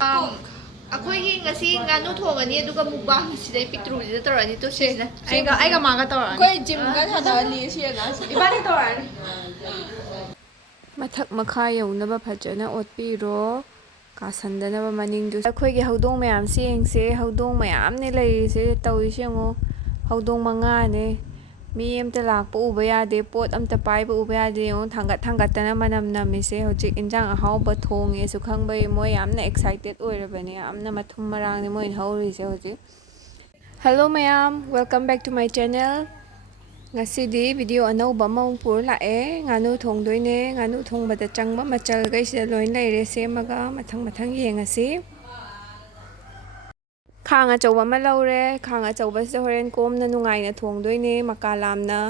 ꯑꯩꯈꯣꯏꯒꯤ ꯉꯁꯤ ꯉꯥꯅꯨ ꯊꯣꯡꯉꯅꯤ ꯑꯗꯨꯒ ꯃꯨꯛꯕꯥꯡ ꯁꯤꯗꯩ ꯄꯤꯛꯇ꯭ꯔꯨꯁꯤꯗ ꯇꯧꯔꯅꯤ ꯇꯣꯁꯦꯅ ꯑꯩꯒ ꯃꯥꯒ ꯇꯧꯔꯅꯤ ꯑꯩꯈꯣꯏ ꯖꯤꯝꯒ ꯁꯥꯟꯅꯍꯜꯂꯤ ꯁꯤ ꯑꯉꯥꯡꯁꯤ ꯏꯕꯥꯅꯤ ꯇꯧꯔꯅꯤ ꯃꯊꯛ ꯃꯈꯥ ꯌꯧꯅꯕ ꯐꯖꯅ ꯑꯣꯠꯄꯤꯔꯣ ꯀꯥꯁꯟꯗꯅꯕ ꯃꯅꯤꯡꯗꯨ ꯑꯩꯈꯣꯏꯒꯤ ꯍꯧꯗꯣꯡ ꯃꯌꯥꯝꯁꯤ ꯌꯦꯡꯁꯦ ꯍꯧꯗꯣꯡ ꯃꯌꯥꯝꯅꯦ ꯂꯩꯔꯤꯁꯦ ꯇꯧꯔꯤꯁꯦ ꯌꯦꯡꯉꯣ ꯍꯧꯗꯣꯡ 5ꯅꯦ ꯃꯤ ꯑꯃꯇ ꯂꯥꯛꯄ ꯎꯕ ꯌꯥꯗꯦ ꯄꯣꯠ ꯑꯃꯇ ꯄꯥꯏꯕ ꯎꯕ ꯌꯥꯗꯦ ꯌꯦꯡꯉꯣ ꯊꯥꯡꯒꯠꯇꯅ ꯃꯅꯝ ꯅꯝꯃꯤꯁꯦ ꯍꯧꯖꯤꯛ ꯏꯟꯖꯥꯡ ꯑꯍꯥꯎꯕ ꯊꯣꯡꯉꯦꯁꯨ ꯈꯪꯕꯩ ꯃꯣꯏ ꯌꯥꯝꯅ ꯑꯦꯛꯁꯥꯏꯇꯦꯠ ꯑꯣꯏꯔꯕꯅꯦ ꯌꯥꯝꯅ ꯃꯊꯨꯝ ꯃꯔꯥꯡꯅꯦ ꯃꯣꯏꯅ ꯍꯧꯔꯤꯁꯦ ꯍꯧꯖꯤꯛ ꯍꯜꯂꯣ ꯃꯌꯥꯝ welcome back to my channel ꯉꯁꯤꯗꯤ ꯚꯤꯗꯤꯑꯣ ꯑꯅꯧꯕ ꯑꯃ ꯄꯨꯔ ꯂꯥꯛꯑꯦ ꯉꯥꯅꯨ ꯊꯣꯡꯗꯣꯏꯅꯦ ꯉꯥꯅꯨ ꯊꯣꯡꯕꯗ ꯆꯪꯕ ꯃꯆꯜꯈꯩꯁꯤꯗ ꯂꯣꯏ ꯂꯩꯔꯦ ꯁꯦꯝꯃꯒ ꯃꯊꯪ ꯌꯦꯡꯉꯁꯤ ꯈꯥꯡ ꯑꯆꯧꯕ ꯑꯃ ꯂꯧꯔꯦ ꯈꯥꯡ ꯑꯆꯧꯕꯁꯤꯗ ꯍꯣꯔꯦꯟ ꯀꯣꯝꯅ ꯅꯨꯡꯉꯥꯏꯅ ꯊꯣꯡꯗꯣꯏꯅꯦ ꯃꯀꯥ ꯂꯥꯝꯅ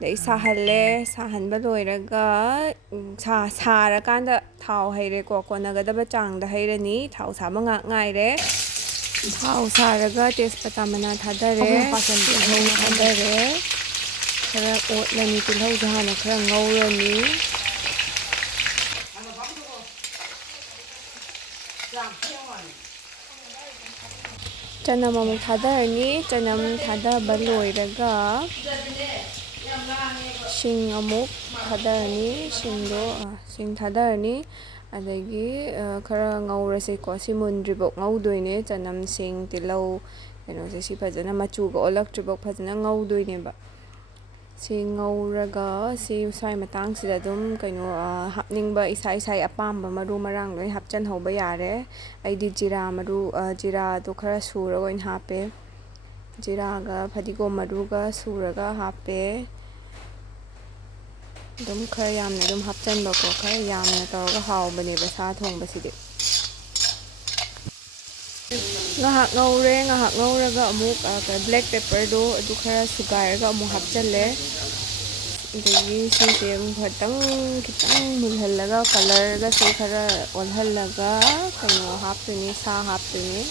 ꯑꯗꯩ ꯁꯥꯍꯜꯂꯦ ꯁꯥꯍꯟꯕ ꯂꯣꯏꯔꯒ ꯁꯥꯔꯀꯥꯟꯗ ꯊꯥꯎ ꯍꯩꯔꯦꯀꯣ ꯀꯣꯟꯅꯒꯗꯕ ꯆꯥꯡꯗ ꯍꯩꯔꯅꯤ ꯊꯥꯎ ꯁꯥꯕ ꯉꯥꯏꯔꯦ ꯊꯥꯎ ꯁꯥꯔꯒ ꯇꯦꯖꯄꯇꯥ ꯃꯅꯥ ꯊꯥꯗꯔꯦ ꯇꯤꯜꯍꯧ ꯊꯥꯗꯔꯦ ꯈꯔ ꯑꯣꯠꯂꯅꯤ ꯇꯤꯜꯍꯧꯁꯦ ꯍꯥꯟꯅ ꯈꯔ ꯉꯧꯔꯅꯤ ꯆꯅꯝ ꯑꯃꯨꯛ ꯊꯥꯗꯔꯅꯤ ꯆꯅꯝ ꯊꯥꯗꯕ ꯂꯣꯏꯔꯒ ꯁꯤꯡ ꯑꯃꯨꯛ ꯊꯥꯗꯔꯅꯤ ꯁꯤꯡ ꯊꯥꯗꯔꯅꯤ ꯑꯗꯒꯤ ꯈꯔ ꯉꯧꯔꯁꯦꯀꯣ ꯁꯤ ꯃꯨꯟꯗ꯭ꯔꯤꯐꯥꯎ ꯉꯧꯗꯣꯏꯅꯦ ꯆꯅꯝ ꯁꯤꯡ ꯇꯤꯜꯍꯧ ꯀꯩꯅꯣꯁꯦ ꯁꯤ ꯐꯖꯅ ꯃꯆꯨꯒ ꯑꯣꯜꯂꯛꯇ꯭ꯔꯤꯐꯥꯎ ꯐꯖꯅ ꯉꯧꯗꯣꯏꯅꯦꯕ ꯁꯤ ꯉꯧꯔꯒ ꯁꯤ ꯁ꯭ꯋꯥꯏ ꯃꯇꯥꯡꯁꯤꯗ ꯑꯗꯨꯝ ꯀꯩꯅꯣ ꯍꯥꯞꯅꯤꯡꯕ ꯏꯁꯥ ꯑꯄꯥꯝꯕ ꯃꯔꯨ ꯃꯔꯥꯡ ꯂꯣꯏ ꯍꯥꯞꯆꯟꯍꯧꯕ ꯌꯥꯔꯦ ꯑꯩꯗꯤ ꯖꯤꯔꯥꯗꯣ ꯈꯔ ꯁꯨꯔꯒ ꯑꯣꯏꯅ ꯍꯥꯞꯄꯦ ꯖꯤꯔꯥꯒ ꯐꯗꯤꯒꯣꯝ ꯃꯔꯨꯒ ꯁꯨꯔꯒ ꯍꯥꯞꯄꯦ ꯑꯗꯨꯝ ꯈꯔ ꯌꯥꯝꯅ ꯑꯗꯨꯝ ꯍꯥꯞꯆꯟꯕꯀꯣ ꯈꯔ ꯌꯥꯝꯅ ꯇꯧꯔꯒ ꯍꯥꯎꯕꯅꯦꯕ ꯁꯥ ꯊꯣꯡꯕꯁꯤꯗꯤ ꯉꯥꯏꯍꯥꯛ ꯉꯧꯔꯒ ꯑꯃꯨꯛ ꯕ꯭ꯂꯦꯛ ꯄꯦꯄꯔꯗꯣ ꯑꯗꯨ ꯈꯔ ꯁꯨꯒꯥꯏꯔꯒ ꯑꯃꯨꯛ ꯍꯥꯞꯆꯜꯂꯦ ꯑꯗꯒꯤ ꯁꯤꯁꯦ ꯑꯃꯨꯛ ꯈꯤꯇꯪ ꯃꯨꯜꯍꯜꯂꯒ ꯀꯂꯔꯒꯁꯦ ꯈꯔ ꯑꯣꯜꯍꯜꯂꯒ ꯀꯩꯅꯣ ꯍꯥꯞꯇꯣꯏꯅꯤ ꯁꯥ ꯍꯥꯞꯇꯣꯏꯅꯤ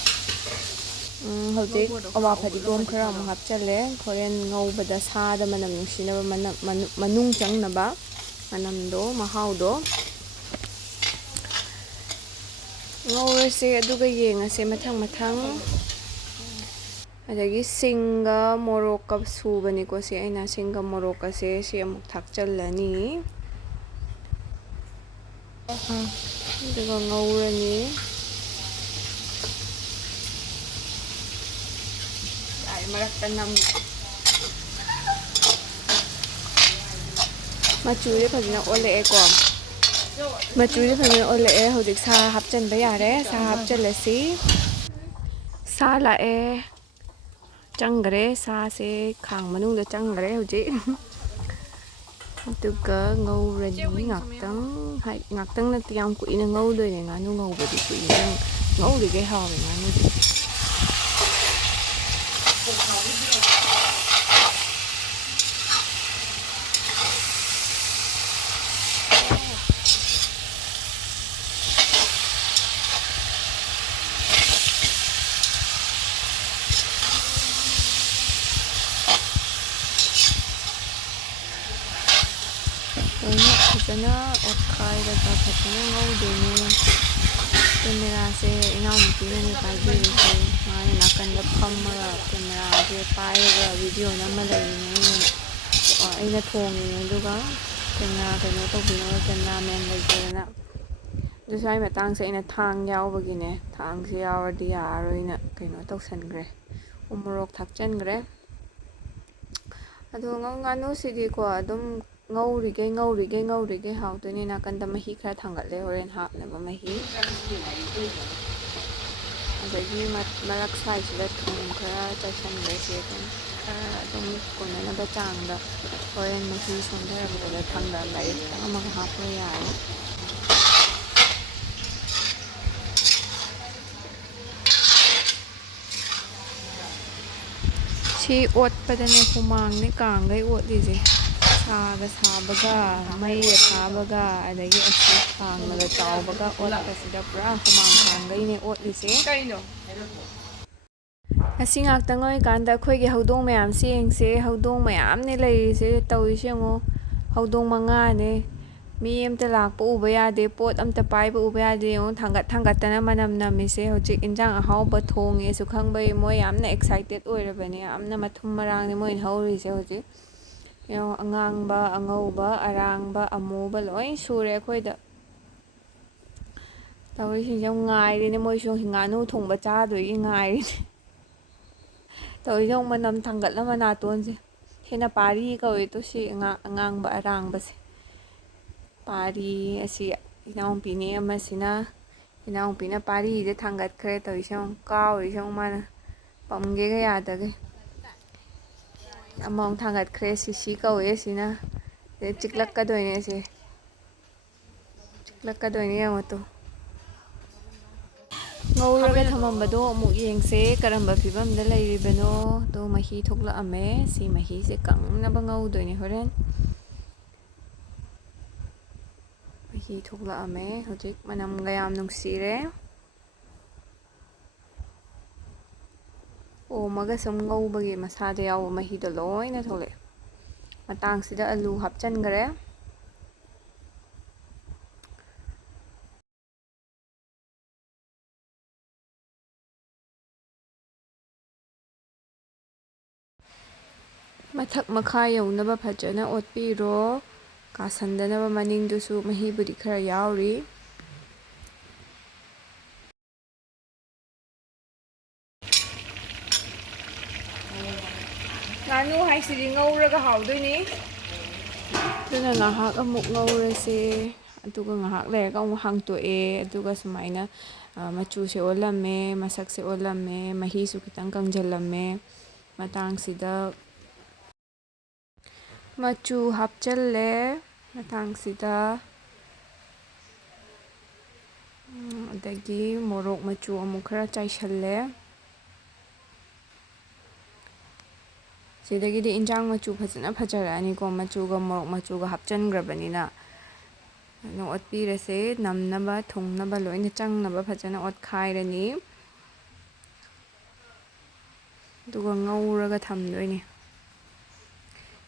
ꯍꯧꯖꯤꯛ ꯑꯋꯥ ꯐꯗꯤꯒꯣꯝ ꯈꯔ ꯑꯃꯨꯛ ꯍꯥꯞꯆꯜꯂꯦ ꯍꯣꯔꯦꯟ ꯉꯧꯕꯗ ꯁꯥꯗ ꯃꯅꯝ ꯅꯨꯡꯁꯤꯅꯕ ꯃꯅꯨꯡ ꯆꯪꯅꯕ ꯃꯅꯝꯗꯣ ꯃꯍꯥꯎꯗꯣ ꯉꯧꯔꯁꯦ ꯑꯗꯨꯒ ꯌꯦꯡꯉꯁꯦ ꯃꯊꯪ ꯑꯗꯒꯤ ꯁꯤꯡꯒ ꯃꯣꯔꯣꯛꯀ ꯁꯨꯕꯅꯤꯀꯣ ꯁꯤ ꯑꯩꯅ ꯁꯤꯡꯒ ꯃꯣꯔꯣꯛꯀꯁꯦ ꯁꯤ ꯑꯃꯨꯛ ꯊꯥꯛꯆꯜꯂꯅꯤ ꯑꯗꯨꯒ ꯉꯧꯔꯅꯤ ꯃꯔꯛꯇ ꯃꯆꯨꯁꯦ ꯐꯖꯅ ꯑꯣꯜꯂꯛꯑꯦꯀꯣ ꯍꯧꯖꯤꯛ ꯁꯥ ꯍꯥꯞꯆꯟꯕ ꯌꯥꯔꯦ ꯁꯥ ꯍꯥꯞꯆꯜꯂꯁꯤ ꯁꯥ ꯂꯥꯛꯑꯦ ꯆꯪꯈ꯭ꯔꯦ ꯁꯥꯁꯦ ꯈꯥꯡ ꯃꯅꯨꯡꯗ ꯆꯪꯈ꯭ꯔꯦ ꯍꯧꯖꯤꯛ ꯑꯗꯨꯒ ꯉꯧꯔꯅꯤ ꯉꯥꯛꯇꯪ ꯅꯠꯇꯦ ꯌꯥꯝ ꯀꯨꯏꯅ ꯉꯧꯗꯣꯏꯅꯦ ꯉꯥꯅꯨ ꯉꯧꯕꯗꯤ ꯀꯨꯏꯅ ꯉꯧꯔꯤꯈꯩ ꯍꯥꯎꯋꯦ ꯉꯥꯅꯨꯗꯤ ꯂꯣꯏꯅ ꯐꯖꯅ ꯑꯣꯠꯈꯥꯏꯔꯒ ꯐꯖꯅ ꯉꯧꯗꯣꯏꯅꯦ ꯀꯦꯃꯦꯔꯥꯁꯦ ꯏꯅꯥꯎꯅꯨꯄꯤꯅꯅꯦ ꯄꯥꯏꯕꯤꯔꯤꯁꯦ ꯃꯥꯅ ꯅꯥꯀꯟꯗ ꯐꯝꯃꯒ ꯀꯦꯃꯦꯔꯥꯁꯦ ꯄꯥꯏꯔꯒ ꯚꯤꯗꯤꯑꯣ ꯅꯝꯃ ꯂꯩꯔꯤꯅꯦ ꯑꯩꯅ ꯊꯣꯡꯉꯤꯅꯦ ꯑꯗꯨꯒ ꯀꯦꯃꯦꯔꯥ ꯀꯩꯅꯣ ꯇꯧꯕꯤꯅꯕ ꯀꯦꯃꯦꯔꯥꯃꯦꯟ ꯂꯩꯇꯗꯅ ꯑꯗꯨ ꯁ꯭ꯋꯥꯏ ꯃꯇꯥꯡꯁꯦ ꯑꯩꯅ ꯊꯥꯡ ꯌꯥꯎꯕꯒꯤꯅꯦ ꯊꯥꯡꯁꯦ ꯌꯥꯎꯔꯗꯤ ꯌꯥꯔꯔꯣꯏꯅ ꯀꯩꯅꯣ ꯇꯧꯁꯟꯈ꯭ರೆ ꯎꯃꯣꯔꯣꯛ ꯊꯥꯛꯆꯟꯈ꯭ꯔꯦ ꯑꯗꯣ ꯉꯥꯅꯨꯁꯤꯗꯤꯀꯣ ꯑꯗꯨꯝ ꯉꯧꯔꯤꯈꯩ ꯍꯥꯎꯗꯣꯏꯅꯦ ꯅꯥꯀꯟꯗ ꯃꯍꯤ ꯈꯔ ꯊꯥꯡꯒꯠꯂꯦ ꯍꯣꯔꯦꯟ ꯍꯥꯞꯅꯕ ꯃꯍꯤ ꯑꯗꯒꯤ ꯃꯔꯛ ꯁ꯭ꯋꯥꯏꯁꯤꯗ ꯊꯨꯝ ꯈꯔ ꯆꯥꯏꯁꯟꯈ꯭ꯔꯁꯦ ꯑꯗꯨꯝ ꯀꯣꯟꯅꯅꯕ ꯆꯥꯡꯗ ꯍꯣꯔꯦꯟ ꯃꯍꯤ ꯁꯣꯟꯊꯔꯛꯄꯗ ꯊꯥꯡꯗꯔꯝꯗꯥꯏꯗ ꯈꯤꯇꯪ ꯑꯃꯒ ꯍꯥꯞꯄ ꯌꯥꯔꯦ ꯁꯤ ꯑꯣꯠꯄꯗꯅꯦ ꯍꯨꯃꯥꯡꯅꯦ ꯀꯥꯡꯈꯩ ꯑꯣꯠꯂꯤꯁꯦ ꯁꯥꯒ ꯁꯥꯕꯒ ꯃꯩꯒ ꯊꯥꯕꯒ ꯑꯗꯒꯤ ꯑꯁꯤ ꯈꯥꯡꯅꯒ ꯆꯥꯎꯕꯒ ꯑꯣꯠꯄꯁꯤꯗ ꯄꯨꯔꯥ ꯍꯨꯃꯥꯡ ꯀꯥꯡꯈꯩꯅꯦ ꯑꯣꯠꯂꯤꯁꯦ ꯑꯁꯤ ꯉꯥꯛꯇꯪ ꯑꯣꯏꯀꯥꯟꯗ ꯑꯩꯈꯣꯏꯒꯤ ꯍꯧꯗꯣꯡ ꯃꯌꯥꯝꯁꯤ ꯌꯦꯡꯁꯦ ꯍꯧꯗꯣꯡ ꯃꯌꯥꯝꯅꯦ ꯂꯩꯔꯤꯁꯦ ꯇꯧꯔꯤꯁꯦ ꯌꯦꯡꯉꯣ ꯍꯧꯗꯣꯡ 5ꯅꯦ ꯃꯤ ꯑꯝꯇ ꯂꯥꯛꯄ ꯎꯕ ꯌꯥꯗꯦ, ꯄꯣꯠ ꯑꯝꯇ ꯄꯥꯏꯕ ꯎꯕ ꯌꯥꯗꯦ. ꯌꯦꯡꯉꯣ ꯊꯥꯡꯒꯠꯇꯅ ꯃꯅꯝ ꯅꯝꯃꯤꯁꯦ. ꯍꯧꯖꯤꯛ ꯏꯟꯖꯥꯡ ꯑꯍꯥꯎꯕ ꯊꯣꯡꯉꯦꯁꯨ ꯈꯪꯕꯩ ꯃꯣꯏ ꯌꯥꯝꯅ ꯑꯦꯛꯁꯥꯏꯇꯦꯠ ꯑꯣꯏꯔꯕꯅꯦ. ꯌꯥꯝꯅ ꯃꯊꯨꯝ ꯃꯔꯥꯡꯅꯦ ꯃꯣꯏꯅ ꯍꯧꯔꯤꯁꯦ ꯍꯧꯖꯤꯛ. ꯌꯦꯡꯉꯣ ꯑꯉꯥꯡꯕ, ꯑꯉꯧꯕ, ꯑꯔꯥꯡꯕ, ꯑꯃꯨꯕ ꯂꯣꯏ ꯁꯨꯔꯦ ꯑꯩꯈꯣꯏꯗ. ꯇꯧꯔꯤꯁꯤꯡꯁꯦ ꯌꯥꯝ ꯉꯥꯏꯔꯤꯅꯦ, ꯃꯣꯏꯁꯨ ꯉꯥꯅꯨ ꯊꯣꯡꯕ ꯆꯥꯗꯣꯏꯒꯤ ꯉꯥꯏꯔꯤꯅꯦ. ꯇꯧꯔꯤꯁꯦ ꯃꯅꯝ ꯊꯥꯡꯒꯠꯂ ꯃꯅꯥꯇꯣꯟꯁꯦ. ꯍꯦꯟꯅ ꯄꯥꯔꯤ ꯀꯧꯋꯦ ꯁꯤ ꯑꯉꯥꯡꯕ ꯑꯔꯥꯡꯕꯁꯦ. ꯄꯥꯔꯤ ꯑꯁꯤ ꯏꯅꯥꯎꯄꯤꯅꯦ ꯑꯃꯁꯤꯅ. ꯏꯅꯥꯎꯄꯤꯅ ꯄꯥꯔꯤꯁꯦ ꯊꯥꯡꯒꯠꯈ꯭ꯔꯦ. ꯇꯧꯔꯤꯁꯦ ꯑꯃꯨꯛ ꯀꯥꯎꯔꯤꯁꯦ ꯑꯃꯨꯛ ꯃꯥꯅ ꯄꯝꯒꯦꯒ ꯌꯥꯗꯒꯩ. ꯑꯃꯃꯨꯛ ꯊꯥꯡꯒꯠꯈ꯭ꯔꯦ. ꯁꯤ ꯀꯧꯋꯦ ꯑꯁꯤꯅ. ꯆꯤꯛꯂꯛꯀꯗꯣꯏꯅꯦ ꯑꯁꯤ. ꯆꯤꯛꯂꯛꯀꯗꯣꯏꯅꯦ ꯌꯦꯡꯉꯣ ꯇꯨ. ꯉꯧꯔꯒ ꯊꯝꯃꯝꯕꯗꯣ ꯑꯃꯨꯛ ꯌꯦꯡꯁꯦ ꯀꯔꯝꯕ ꯐꯤꯕꯝꯗ ꯂꯩꯔꯤꯕꯅꯣ. ꯇꯣ ꯃꯍꯤ ꯊꯣꯛꯂꯛꯑꯝꯃꯦ. ꯁꯤ ꯃꯍꯤꯁꯦ ꯀꯪꯅꯕ ꯉꯧꯗꯣꯏꯅꯦ ꯍꯣꯔꯦꯟ. ꯃꯍꯤ ꯊꯣꯛꯂꯛꯑꯝꯃꯦ ꯍꯧꯖꯤꯛ ꯃꯅꯝꯒ ꯌꯥꯝ ꯅꯨꯡꯁꯤꯔꯦ. ꯑꯣꯝꯃꯒ ꯁꯨꯝ ꯉꯧꯕꯒꯤ ꯃꯁꯥꯗ ꯌꯥꯎꯕ ꯃꯍꯤꯗꯣ ꯂꯣꯏꯅ ꯊꯣꯛꯂꯛꯑꯦ. ꯃꯇꯥꯡꯁꯤꯗ ꯑꯂꯨ ꯍꯥꯞꯆꯟꯈ꯭ꯔꯦ. ꯃꯊꯛ ꯃꯈꯥ ꯌꯧꯅꯕ ꯐꯖꯅ ꯑꯣꯠꯄꯤꯔꯣ. ꯀꯥꯁꯟꯗꯅꯕ ꯃꯅꯤꯡꯗꯨꯁꯨ ꯃꯍꯤꯕꯨꯗꯤ ꯈꯔ ꯌꯥꯎꯔꯤ. ꯉꯥꯅꯨ ꯍꯥꯏꯁꯤꯗꯤ ꯉꯧꯔꯒ ꯍꯥꯎꯗꯣꯏꯅꯤ. ꯑꯗꯨꯅ ꯉꯥꯏꯍꯥꯛ ꯑꯃꯨꯛ ꯉꯧꯔꯁꯦ. ꯑꯗꯨꯒ ꯉꯥꯏꯍꯥꯛ ꯂꯩꯔꯒ ꯑꯃꯨꯛ ꯍꯥꯡꯇꯣꯛꯑꯦ. ꯑꯗꯨꯒ ꯁꯨꯃꯥꯏꯅ ꯃꯆꯨꯁꯦ ꯑꯣꯜꯂꯝꯃꯦ, ꯃꯁꯛꯁꯦ ꯑꯣꯜꯂꯝꯃꯦ, ꯃꯍꯤꯁꯨ ꯈꯤꯇꯪ ꯀꯪꯁꯤꯜꯂꯝꯃꯦ. ꯃꯇꯥꯡꯁꯤꯗ ꯃꯆꯨ ꯍꯥꯞꯆꯜꯂꯦ. ꯃꯇꯥꯡꯁꯤꯗ ꯑꯗꯒꯤ ꯃꯣꯔꯣꯛ ꯃꯆꯨ ꯑꯃꯨꯛ ꯈꯔ ꯆꯥꯏꯁꯜꯂꯦ. ꯁꯤꯗꯒꯤꯗꯤ ꯏꯟꯖꯥꯡ ꯃꯆꯨ ꯐꯖꯅ ꯐꯖꯔꯛꯑꯅꯤꯀꯣ, ꯃꯆꯨꯒ ꯃꯣꯔꯣꯛ ꯃꯆꯨꯒ ꯍꯥꯞꯆꯟꯈ꯭ꯔꯕꯅꯤꯅ. ꯑꯗꯨꯅ ꯑꯣꯠꯄꯤꯔꯁꯦ ꯅꯝꯅꯕ ꯊꯨꯡꯅꯕ ꯂꯣꯏꯅ ꯆꯪꯅꯕ ꯐꯖꯅ ꯑꯣꯠꯈꯥꯏꯔꯅꯤ. ꯑꯗꯨꯒ ꯉꯧꯔꯒ ꯊꯝꯗꯣꯏꯅꯦ.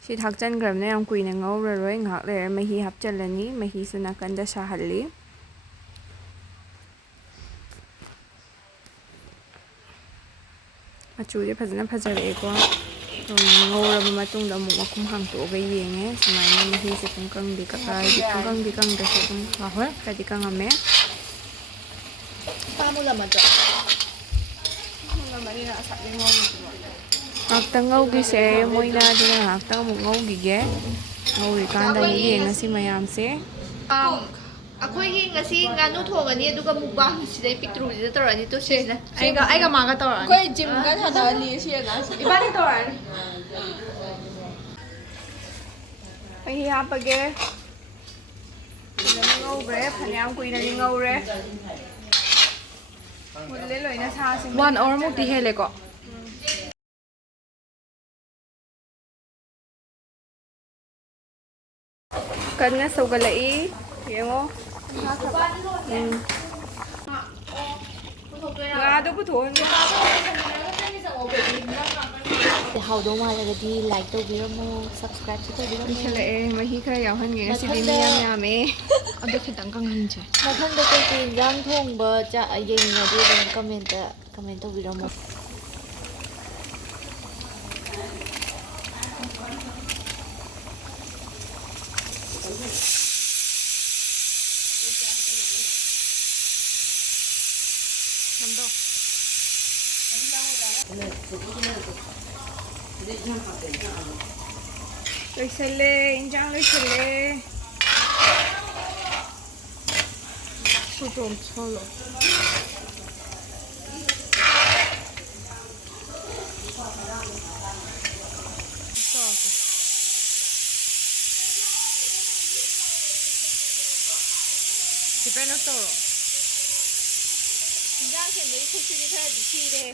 ꯁꯤ ꯊꯥꯛꯆꯟꯈ꯭ꯔꯕꯅꯤꯅ ꯌꯥꯝ ꯀꯨꯏꯅ ꯉꯧꯔꯔꯣꯏ. ꯉꯥꯏꯍꯥꯛ ꯂꯩꯔ ꯃꯍꯤ ꯍꯥꯞꯆꯜꯂꯅꯤ. ꯃꯍꯤꯁꯨ ꯅꯥꯀꯟꯗ ꯁꯥꯍꯜꯂꯤ. ꯃꯆꯨꯁꯦ ꯐꯖꯅ ꯐꯖꯔꯛꯑꯦꯀꯣ. ꯉꯧꯔꯕ ꯃꯇꯨꯡꯗ ꯑꯃꯨꯛ ꯃꯈꯨꯝ ꯍꯥꯡꯇꯣꯛꯑꯒ ꯌꯦꯡꯉꯦ. ꯁꯨꯃꯥꯏꯅ ꯃꯍꯤꯁꯦ ꯄꯨꯡꯀꯪꯗꯤ ꯀꯪꯗ꯭ꯔꯁꯨ ꯑꯗꯨꯝ ꯈꯔꯗꯤ ꯀꯪꯉꯝꯃꯦ. ꯉꯥꯏꯍꯥꯛꯇꯪ ꯉꯧꯈꯤꯁꯦ ꯃꯣꯏꯅ. ꯑꯗꯨꯅ ꯉꯥꯏꯍꯥꯛꯇꯪ ꯑꯃꯨꯛ ꯉꯧꯈꯤꯒꯦ. ꯉꯧꯔꯤꯀꯥꯟꯗ ꯑꯃꯨꯛ ꯌꯦꯡꯉꯁꯤ ꯃꯌꯥꯝꯁꯦ. ꯑꯩꯈꯣꯏꯒꯤ ꯉꯁꯤ ꯉꯥꯅꯨ ꯊꯣꯡꯉꯅꯤ. ꯑꯗꯨꯒ ꯃꯨꯛꯕꯥꯡ ꯁꯤꯗꯩ ꯄꯤꯛꯇ꯭ꯔꯨꯁꯤꯗ ꯇꯧꯔꯅꯤ. ꯇꯣ ꯁꯦꯅ ꯑꯩꯒ ꯃꯥꯒ ꯇꯧꯔꯅꯤ. ꯑꯩꯈꯣꯏ ꯖꯤꯝꯒ ꯁꯥꯟꯅꯍꯜꯂꯤ ꯁꯤ ꯑꯉꯥꯡꯁꯦ. ꯏꯕꯥꯅꯤ ꯇꯧꯔꯅꯤ. ꯃꯍꯤ ꯍꯥꯞꯄꯒꯦ. ꯐꯖꯅ ꯉꯧꯈ꯭ꯔꯦ. ꯐꯅꯌꯥꯝ ꯀꯨꯏꯅꯗꯤ ꯉꯧꯔꯦ. ꯃꯨꯜꯂꯦ ꯂꯣꯏꯅ ꯁꯥꯁꯦ. 1 hour ꯃꯨꯛꯇꯤ ꯍꯦꯜꯂꯦꯀꯣ. ꯀꯟꯅ ꯁꯧꯒꯠꯂꯛꯏ. ꯌꯦꯡꯉꯣ. ꯉꯥꯗꯣ ꯄꯨꯊꯣꯛꯍꯟꯒꯦ. ꯍꯥꯎꯗꯧ ꯃꯥꯜꯂꯒꯗꯤ ꯂꯥꯏꯛ ꯇꯧꯕꯤꯔꯝꯃꯨ, ꯁꯕꯁꯀ꯭ꯔꯥꯏꯕꯁꯨ ꯇꯧꯕꯤꯔꯝꯃꯨ. ꯂꯣꯏꯁꯜꯂꯛꯑꯦ. ꯃꯍꯤ ꯈꯔ ꯌꯥꯎꯍꯟꯒꯦ. ꯉꯁꯤꯗꯤ ꯃꯤ ꯌꯥꯝ ꯌꯥꯝꯃꯦ. ꯑꯗꯨ ꯈꯤꯇꯪ ꯀꯪꯍꯟꯁꯦ. ꯃꯊꯪꯗ ꯀꯩꯀꯩ ꯏꯟꯖꯥꯡ ꯊꯣꯡꯕ ꯌꯦꯡꯅꯤꯡꯉꯗꯤ ꯑꯗꯨꯝ ꯀꯃꯦꯟ ꯇꯧꯕꯤꯔꯝꯃꯨ. ꯂꯣꯏꯁꯜꯂꯦ. ꯏꯟꯖꯥꯡ ꯂꯣꯏꯁꯜꯂꯦ. ꯏꯟꯖꯥꯡ ꯁꯦꯝꯕꯒꯤ ꯈꯨꯠꯁꯤꯗꯤ ꯈꯔꯗꯤ ꯊꯤꯔꯦ.